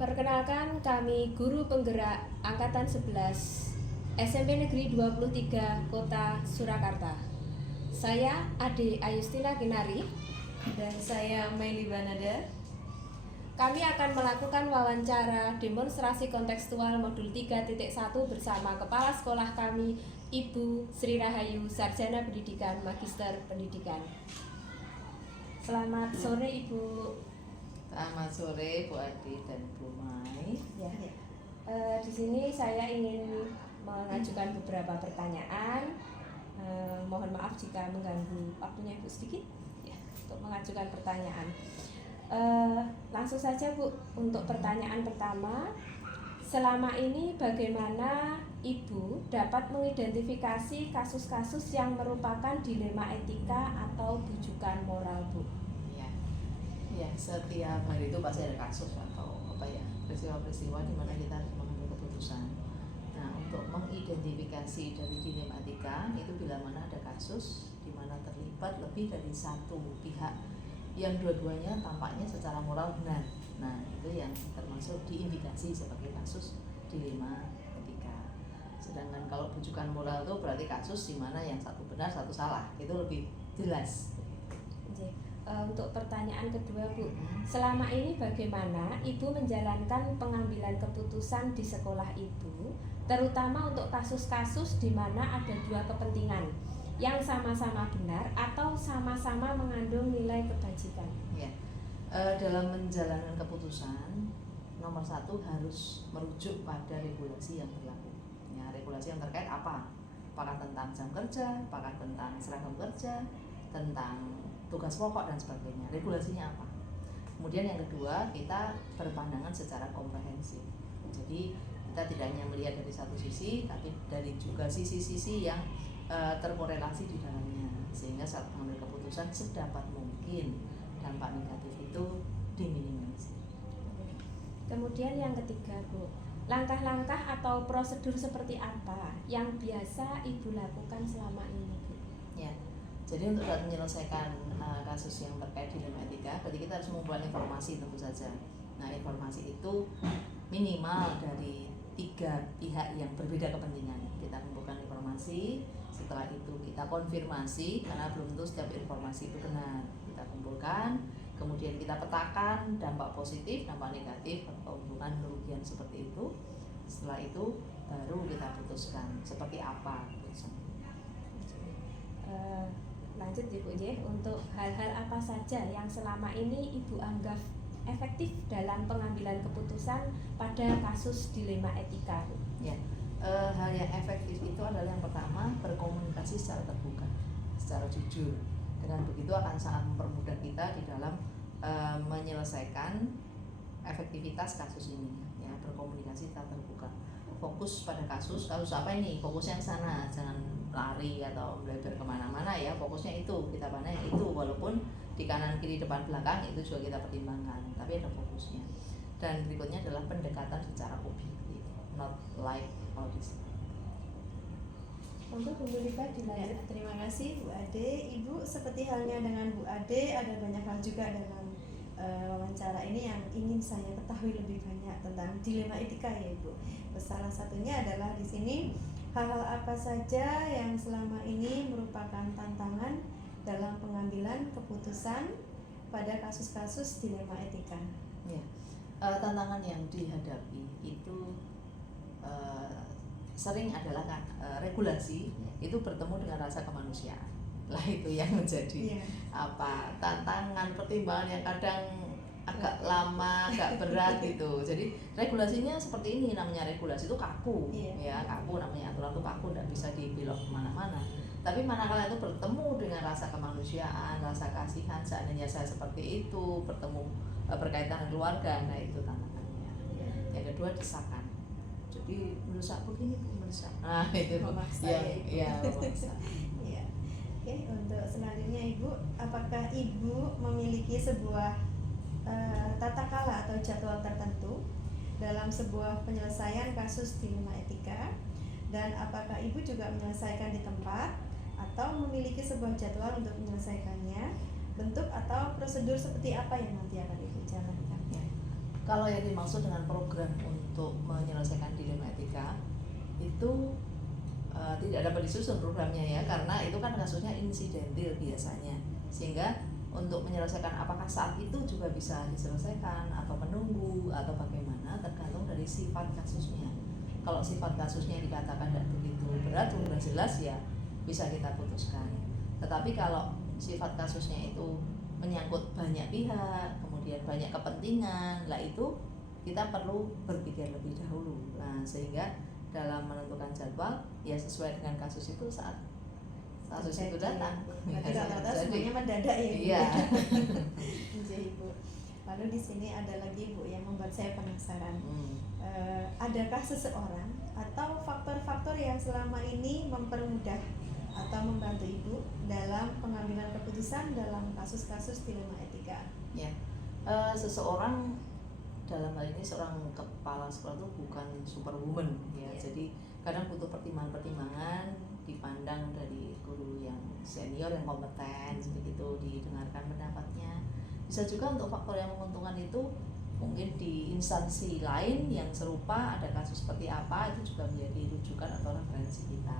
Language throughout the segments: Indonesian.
Perkenalkan, kami guru penggerak Angkatan 11 SMP Negeri 23 Kota Surakarta. Saya Ade Ayustina Kinari. Dan saya Maili Banada. Kami akan melakukan wawancara demonstrasi kontekstual modul 3.1 bersama Kepala Sekolah kami, Ibu Sri Rahayu, Sarjana Pendidikan, Magister Pendidikan. Selamat sore Ibu. Selamat sore Bu Adi dan Bu Mai. Ya. Di sini saya ingin mengajukan beberapa pertanyaan. Mohon maaf jika mengganggu waktunya Ibu sedikit ya, untuk mengajukan pertanyaan. Langsung saja Bu, untuk pertanyaan pertama, selama ini bagaimana Ibu dapat mengidentifikasi kasus-kasus yang merupakan dilema etika atau bujukan moral Bu? Ya, setiap hari itu pasti ada kasus atau peristiwa-peristiwa di mana kita harus mengambil keputusan. Nah, untuk mengidentifikasi dari dilema etika itu bila mana ada kasus di mana terlibat lebih dari satu pihak yang dua-duanya tampaknya secara moral benar. Nah, itu yang termasuk diindikasi sebagai kasus dilema etika. Sedangkan kalau bujukan moral itu berarti kasus di mana yang satu benar, satu salah. Itu lebih jelas. Untuk pertanyaan kedua Bu, selama ini bagaimana Ibu menjalankan pengambilan keputusan di sekolah Ibu, terutama untuk kasus-kasus di mana ada dua kepentingan yang sama-sama benar atau sama-sama mengandung nilai kebajikan? Ya, dalam menjalankan keputusan, nomor satu harus merujuk pada regulasi yang berlaku. Ya, regulasi yang terkait apa? Apakah tentang jam kerja, apakah tentang seragam kerja, tentang tugas pokok dan sebagainya. Regulasinya apa? Kemudian yang kedua, kita berpandangan secara komprehensif. Jadi kita tidak hanya melihat dari satu sisi, tapi dari juga sisi-sisi yang terkorelasi di dalamnya, sehingga saat mengambil keputusan sedapat mungkin dampak negatif itu diminimalisir. Kemudian yang ketiga Bu, langkah-langkah atau prosedur seperti apa yang biasa Ibu lakukan selama ini Bu? Ya. Jadi untuk saat menyelesaikan kasus yang terkait dilema etika, berarti kita harus mengumpulkan informasi tentu saja. Nah, informasi itu minimal dari 3 pihak yang berbeda kepentingan. Kita kumpulkan informasi, setelah itu kita konfirmasi karena belum tentu setiap informasi itu benar. Kita kumpulkan, kemudian kita petakan dampak positif, dampak negatif, keuntungan, kerugian seperti itu. Setelah itu baru kita putuskan seperti apa putusan. Lanjut Ibu ya, untuk hal-hal apa saja yang selama ini Ibu anggap efektif dalam pengambilan keputusan pada kasus dilema etika Bu? Ya, hal yang efektif itu adalah yang pertama berkomunikasi secara terbuka, secara jujur. Dengan begitu akan sangat mempermudah kita di dalam menyelesaikan efektivitas kasus ini. Ya, berkomunikasi secara terbuka. Fokus pada kasus apa ini? Fokusnya ke sana, jangan lari atau melebar kemana-mana ya. Fokusnya itu, kita pandang itu, walaupun di kanan kiri depan belakang itu juga kita pertimbangkan, tapi ada fokusnya. Dan berikutnya adalah pendekatan secara objektif, not like all this. Untuk Bu Lika dilanjut. Ya, terima kasih Bu Ade. Ibu, seperti halnya dengan Bu Ade, ada banyak hal juga dalam wawancara ini yang ingin saya ketahui lebih banyak tentang dilema etika ya Ibu. Salah satunya adalah di sini hal-hal apa saja yang selama ini merupakan tantangan dalam pengambilan keputusan pada kasus-kasus dilema etika. Ya, tantangan yang dihadapi itu sering adalah regulasi itu bertemu dengan rasa kemanusiaan. Lah itu yang menjadi tantangan, pertimbangan yang kadang agak lama, agak berat gitu. Jadi regulasinya seperti ini, namanya regulasi itu kaku, ya kaku, namanya aturan itu kaku, tidak bisa dibelok kemana-mana. Tapi manakala itu bertemu dengan rasa kemanusiaan, rasa kasihan, seandainya saya seperti itu, bertemu berkaitan dengan keluarga, nah itu tantangannya. Yang kedua desakan. Jadi mendesak begini, mendesak. Nah itu memaksa ya memaksa. Oke, untuk selanjutnya Ibu, apakah Ibu memiliki sebuah tata kala atau jadwal tertentu dalam sebuah penyelesaian kasus dilema etika, dan apakah Ibu juga menyelesaikan di tempat atau memiliki sebuah jadwal untuk menyelesaikannya? Bentuk atau prosedur seperti apa yang nanti akan Ibu jalankan? Ya. Kalau yang dimaksud dengan program untuk menyelesaikan dilema etika itu tidak dapat disusun programnya ya, karena itu kan kasusnya insidentil biasanya, sehingga untuk menyelesaikan apakah saat itu juga bisa diselesaikan atau menunggu atau bagaimana tergantung dari sifat kasusnya. Kalau sifat kasusnya dikatakan tidak begitu berat, sudah jelas ya bisa kita putuskan. Tetapi kalau sifat kasusnya itu menyangkut banyak pihak, kemudian banyak kepentingan, lah itu kita perlu berpikir lebih dahulu. Nah, sehingga dalam menentukan jadwal ya sesuai dengan kasus itu saat kasus itu datang. Berarti rata-rata semuanya mendadak ya, Ibu? Iya. Iya, Ibu. Lalu di sini ada lagi, Bu, yang membuat saya penasaran. Adakah seseorang atau faktor-faktor yang selama ini mempermudah atau membantu Ibu dalam pengambilan keputusan dalam kasus-kasus dilema etika? Ya, seseorang dalam hal ini seorang kepala sekolah itu bukan superwoman ya, jadi kadang butuh pertimbangan-pertimbangan dipandang dari guru yang senior yang kompeten, seperti itu didengarkan pendapatnya. Bisa juga untuk faktor yang menguntungkan itu mungkin di instansi lain yang serupa ada kasus seperti apa, itu juga menjadi rujukan atau referensi kita.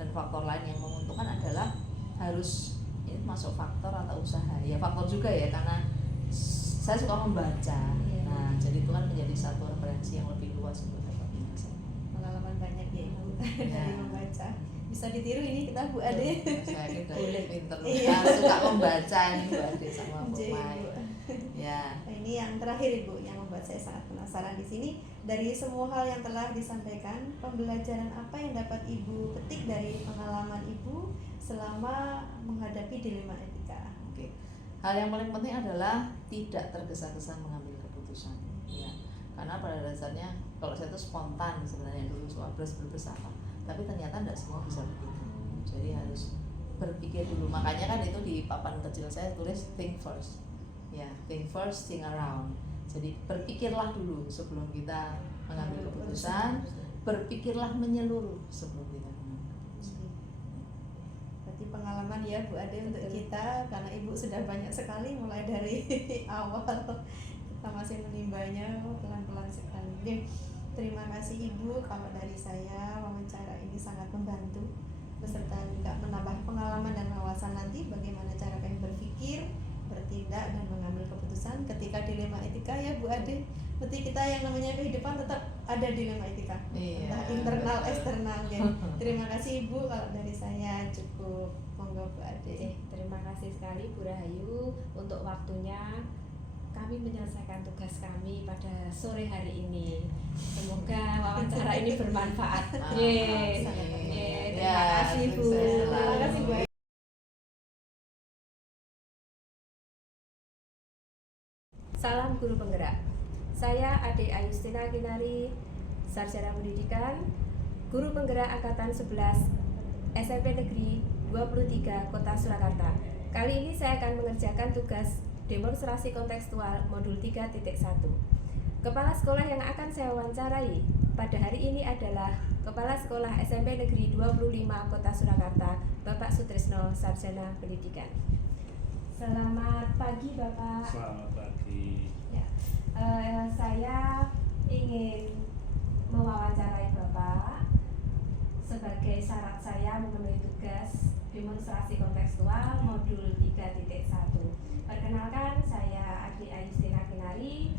Dan faktor lain yang menguntungkan adalah harus ini masuk faktor atau usaha ya, faktor juga ya, karena saya suka membaca. Nah, jadi itu kan menjadi satu referensi yang lebih luas untuk dapat menyelesaikan. Pengalaman banyak ya, Ibu, Ya. dari membaca. Bisa ditiru ini kita, Bu Ade. Saya udah pinter, Iya. suka membaca nih Bu Ade sama Bu Iya, Mai. Ibu. Ya. Nah, ini yang terakhir, Ibu, yang membuat saya sangat penasaran di sini. Dari semua hal yang telah disampaikan, pembelajaran apa yang dapat Ibu petik dari pengalaman Ibu selama menghadapi dilema etika? Oke. Hal yang paling penting adalah tidak tergesa-gesa mengambil keputusan. Ya. Karena pada dasarnya kalau saya itu spontan sebenarnya dulu soal bersama, tapi ternyata tidak semua bisa begitu. Jadi harus berpikir dulu. Makanya kan itu di papan kecil saya tulis think first. Ya, think first, think around. Jadi berpikirlah dulu sebelum kita mengambil keputusan, berpikirlah menyeluruh sebelum kita mengambil keputusan. Berarti pengalaman ya, Bu Ade, untuk kita, karena Ibu sudah banyak sekali mulai dari awal kita masih menimbanya pelan-pelan sekali. Oke, terima kasih Ibu. Kalau dari saya wawancara ini sangat membantu, beserta juga menambah pengalaman dan wawasan nanti bagaimana cara kami berpikir, bertindak dan mengambil keputusan ketika dilema etika ya, Bu Ade. Berarti kita yang namanya kehidupan tetap ada dilema etika, Iya. entah internal eksternal ya. Terima kasih Ibu, kalau dari saya cukup. Monggo Bu Ade. Terima kasih sekali Bu Rahayu untuk waktunya kami menyelesaikan tugas kami pada sore hari ini. Semoga wawancara ini bermanfaat. Yeay. Yeay, terima kasih Bu. Terima kasih Bu Ade. Salam guru penggerak. Saya Ade Ayustina Kinari, Sarjana Pendidikan, Guru Penggerak Angkatan 11 SMP Negeri 23 Kota Surakarta. Kali ini saya akan mengerjakan tugas demonstrasi kontekstual modul 3.1. Kepala sekolah yang akan saya wawancarai pada hari ini adalah Kepala Sekolah SMP Negeri 25 Kota Surakarta, Bapak Sutrisno, Sarjana Pendidikan. Selamat pagi Bapak. Selamat pagi. Ya, saya ingin mewawancarai Bapak sebagai syarat saya memenuhi tugas demonstrasi kontekstual modul 3.1. Perkenalkan, saya Ade Ayustina Kinari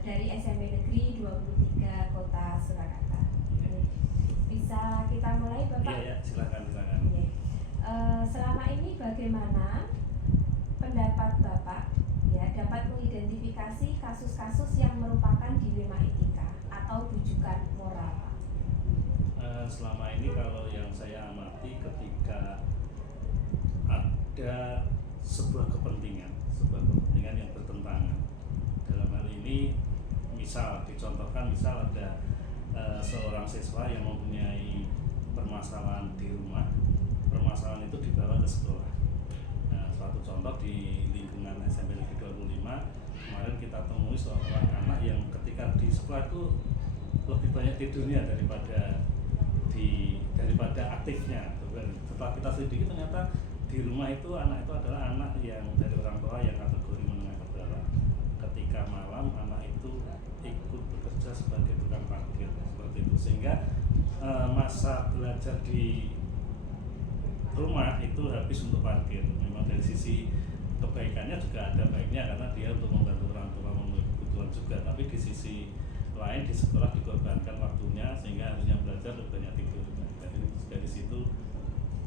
dari SMP Negeri 23 Kota Surakarta. Bisa kita mulai Bapak? Iya, silakan. Oke. Selama ini bagaimana pendapat Bapak ya dapat mengidentifikasi kasus-kasus yang merupakan dilema etika atau rujukan moral? Selama ini kalau yang saya amati ketika ada sebuah kepentingan yang bertentangan. Dalam hal ini dicontohkan ada seorang siswa yang mempunyai permasalahan di rumah, permasalahan itu dibawa ke sekolah. Nah, suatu contoh di lingkungan SMP Negeri 25 kemarin kita temui seorang anak yang ketika di sekolah itu lebih banyak tidurnya daripada aktifnya. Setelah kita selidiki ternyata di rumah itu anak itu adalah anak yang dari orang tua yang kategori menengah ke bawah. Ketika malam anak itu seperti itu, sehingga masa belajar di rumah itu habis untuk parkir. Memang dari sisi kebaikannya juga ada baiknya karena dia untuk membantu orang tua memenuhi kebutuhan juga, tapi di sisi lain di sekolah dikorbankan waktunya sehingga harusnya belajar lebih banyak tidur. Jadi dari situ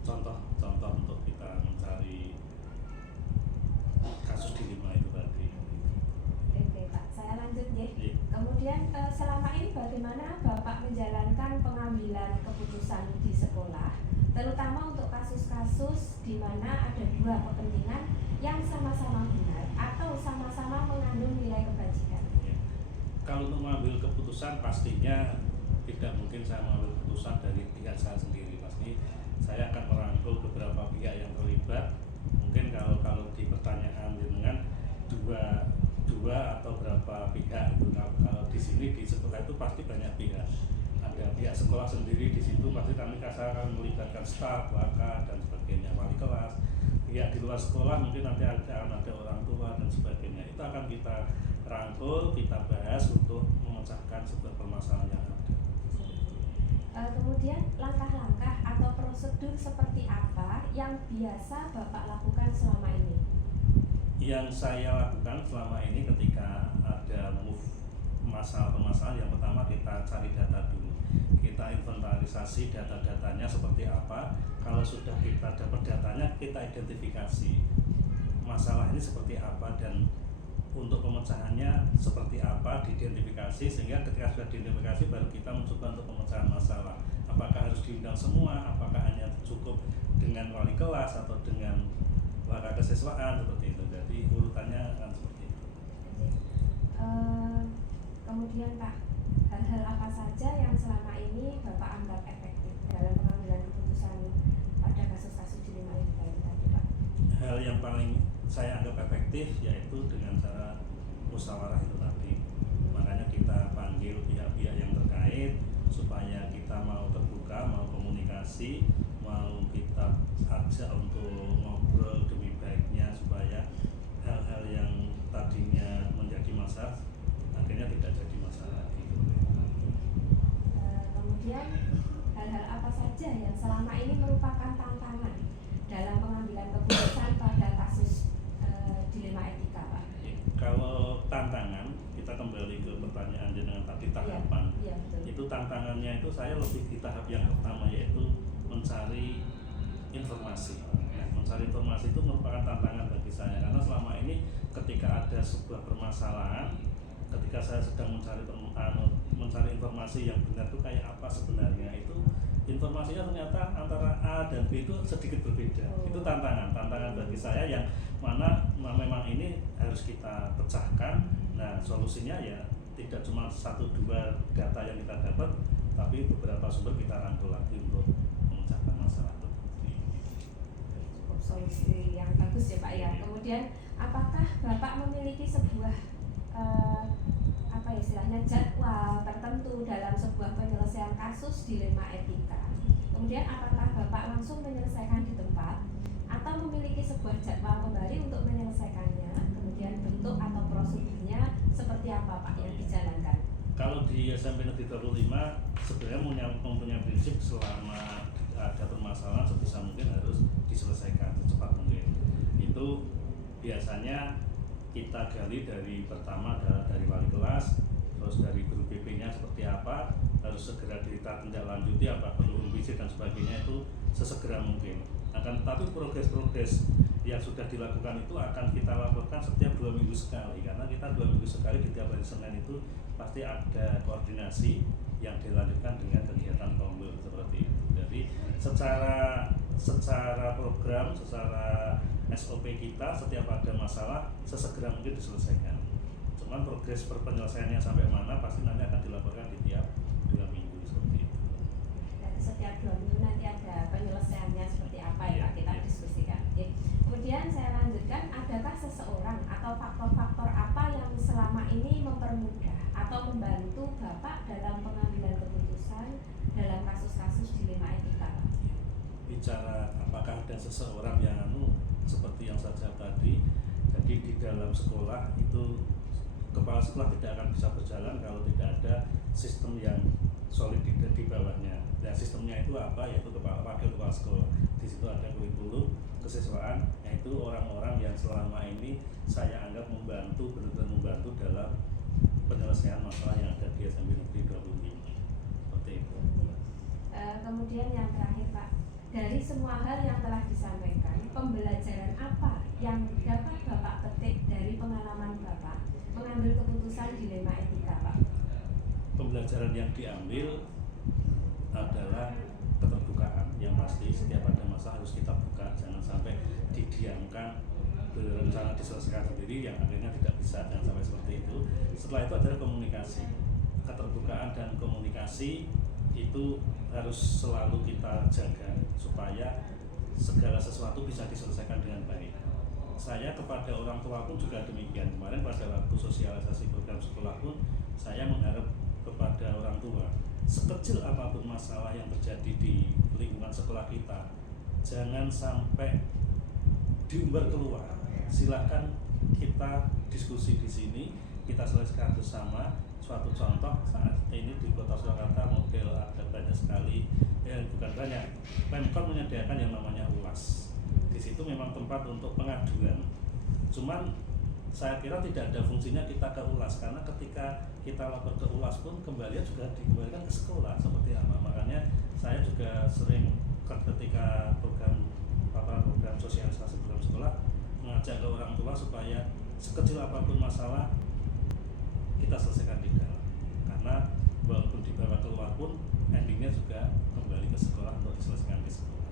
contoh-contoh untuk kita mencari kasus dilema itu tadi. Oke Pak, saya lanjut ya. Iya. Kemudian selama ini bagaimana Bapak menjalankan pengambilan keputusan di sekolah, terutama untuk kasus-kasus di mana ada dua kepentingan yang sama-sama benar atau sama-sama mengandung nilai kebajikan? Ya. Kalau untuk mengambil keputusan pastinya tidak mungkin saya mengambil keputusan dari pihak saya sendiri. Pasti saya akan merangkul beberapa pihak yang terlibat. Mungkin kalau di pertanyaan dengan dua atau berapa pihak itu, kalau di sini di sekolah itu pasti banyak pihak. Ada pihak sekolah sendiri di situ, pasti saya akan melibatkan staf, waka dan sebagainya, wali kelas. Pihak di luar sekolah mungkin nanti akan ada orang tua dan sebagainya. Itu akan kita rangkul, kita bahas untuk memecahkan sebuah permasalahan yang ada. Kemudian langkah-langkah atau prosedur seperti apa yang biasa Bapak lakukan selama ini? Yang saya lakukan selama ini ketika ada masalah-permasalahan, yang pertama kita cari data dulu, kita inventarisasi data-datanya seperti apa. Kalau sudah kita dapat datanya, kita identifikasi masalah ini seperti apa dan untuk pemecahannya seperti apa, diidentifikasi, sehingga ketika sudah diidentifikasi baru kita mencoba untuk pemecahan masalah. Apakah harus diundang semua, apakah hanya cukup dengan wali kelas atau dengan waka kesiswaan, seperti itu. Jadi urutannya akan seperti itu. Kemudian Pak, hal-hal apa saja yang selama ini Bapak anggap efektif dalam pengambilan keputusan pada kasus-kasus dilema etika itu tadi Pak? Hal yang paling saya anggap efektif yaitu dengan cara musyawarah itu tadi. Makanya kita panggil pihak-pihak yang terkait supaya kita mau terbuka, mau komunikasi, mau kita ajak untuk ngobrol demi baiknya supaya hal-hal yang tadinya menjadi masalah akhirnya tidak jadi masalah gitu. Kemudian hal-hal apa saja yang selama ini merupakan tantangan dalam pengambilan keputusan pada kasus dilema etika Pak? Kalau tantangan, kita kembali ke pertanyaan dengan tadi tahapan. Iya, betul. Itu tantangannya itu saya lebih di tahap yang pertama yaitu mencari informasi. Nah, mencari informasi itu merupakan tantangan bagi saya karena selama ini ketika ada sebuah permasalahan, ketika saya sedang mencari informasi yang benar itu kayak apa sebenarnya, itu informasinya ternyata antara A dan B itu sedikit berbeda. Itu tantangan bagi saya yang mana memang ini harus kita pecahkan. Nah, solusinya ya tidak cuma 1-2 data yang kita dapat, tapi beberapa sumber kita rangkul lagi untuk memecahkan masalah itu. Cukup solusi yang bagus ya Pak ya. Kemudian apakah Bapak memiliki sebuah istilahnya jadwal tertentu dalam sebuah penyelesaian kasus dilema etika? Kemudian apakah Bapak langsung menyelesaikan di tempat atau memiliki sebuah jadwal kembali untuk menyelesaikannya? Kemudian bentuk atau prosedurnya seperti apa Pak yang dijalankan? Kalau di SMP Negeri 25 sebenarnya mempunyai prinsip selama ada permasalahan sebisa mungkin harus diselesaikan secepat mungkin. Itu biasanya kita gali dari pertama dari wali kelas, terus dari guru BP-nya seperti apa, harus segera ditindaklanjuti, apa perlu revisi dan sebagainya, itu sesegera mungkin. Akan tetapi progres-progres yang sudah dilakukan itu akan kita lakukan setiap 2 minggu sekali, karena kita 2 minggu sekali di tiap hari Senin itu pasti ada koordinasi yang dilanjutkan dengan kegiatan kompil seperti itu. Jadi secara program, secara SOP kita setiap ada masalah sesegera mungkin diselesaikan. Cuman progres penyelesaiannya sampai mana pasti nanti akan dilaporkan di tiap 2 minggu seperti itu. Dan setiap 2 minggu nanti ada penyelesaiannya seperti apa ya Pak, kita diskusikan. Oke. Kemudian saya lanjutkan, adakah seseorang atau faktor-faktor apa yang selama ini mempermudah atau membantu Bapak dalam pengambilan keputusan dalam kasus-kasus dilema etika? Bicara apakah ada seseorang yang seperti yang saya jawab tadi, jadi di dalam sekolah itu kepala sekolah tidak akan bisa berjalan kalau tidak ada sistem yang solid di bawahnya. Dan sistemnya itu apa? Yaitu wakil kepala sekolah. Di situ ada kurikulum kesiswaan, yaitu orang-orang yang selama ini saya anggap membantu, benar-benar membantu dalam penyelesaian masalah yang ada di SMP Negeri 20 ini. Seperti itu. Kemudian yang terakhir Pak, dari semua hal yang telah disampaikan, pembelajaran apa yang dapat Bapak petik dari pengalaman Bapak mengambil keputusan dilema etika Pak? Pembelajaran yang diambil adalah keterbukaan. Yang pasti setiap ada masalah harus kita buka, jangan sampai didiamkan, berencana diselesaikan sendiri yang akhirnya tidak bisa, jangan sampai seperti itu. Setelah itu adalah komunikasi. Keterbukaan dan komunikasi itu harus selalu kita jaga supaya segala sesuatu bisa diselesaikan dengan baik. Saya kepada orang tua pun juga demikian. Kemarin pada waktu sosialisasi program sekolah pun saya mengharap kepada orang tua, sekecil apapun masalah yang terjadi di lingkungan sekolah kita, jangan sampai diumbar keluar. Silakan kita diskusi di sini, kita selesaikan bersama. Suatu contoh saat ini di Kota Surakarta model ada banyak sekali, bukan banyak, Pemkot menyediakan yang namanya ULAS. Di situ memang tempat untuk pengaduan. Cuman saya kira tidak ada fungsinya kita ke ULAS, karena ketika kita lapor ke ULAS pun kembalian juga dikembalikan ke sekolah seperti apa. Makanya saya juga sering ketika program sosialisasi program sekolah mengajak ke orang tua supaya sekecil apapun masalah kita selesaikan di dalam, karena walaupun dibawa keluar pun endingnya juga kembali ke sekolah untuk diselesaikan di sekolah.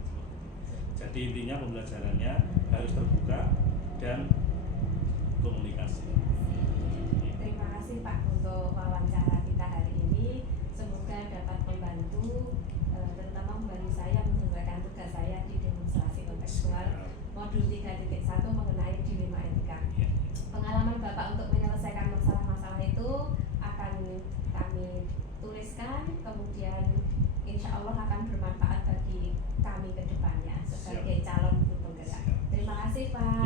Jadi intinya pembelajarannya harus terbuka dan komunikasi. Terima kasih Pak untuk wawancara kita hari ini. Semoga dapat membantu, terutama membantu saya menyelesaikan tugas saya di demonstrasi kontekstual modul 3.1 mengenai dilema etika. Pengalaman Bapak untuk menyelesaikan masalah-masalah itu akan kami tuliskan, kemudian insya Allah akan bermanfaat bagi kami ke depannya sebagai calon guru penggerak. Terima kasih Pak.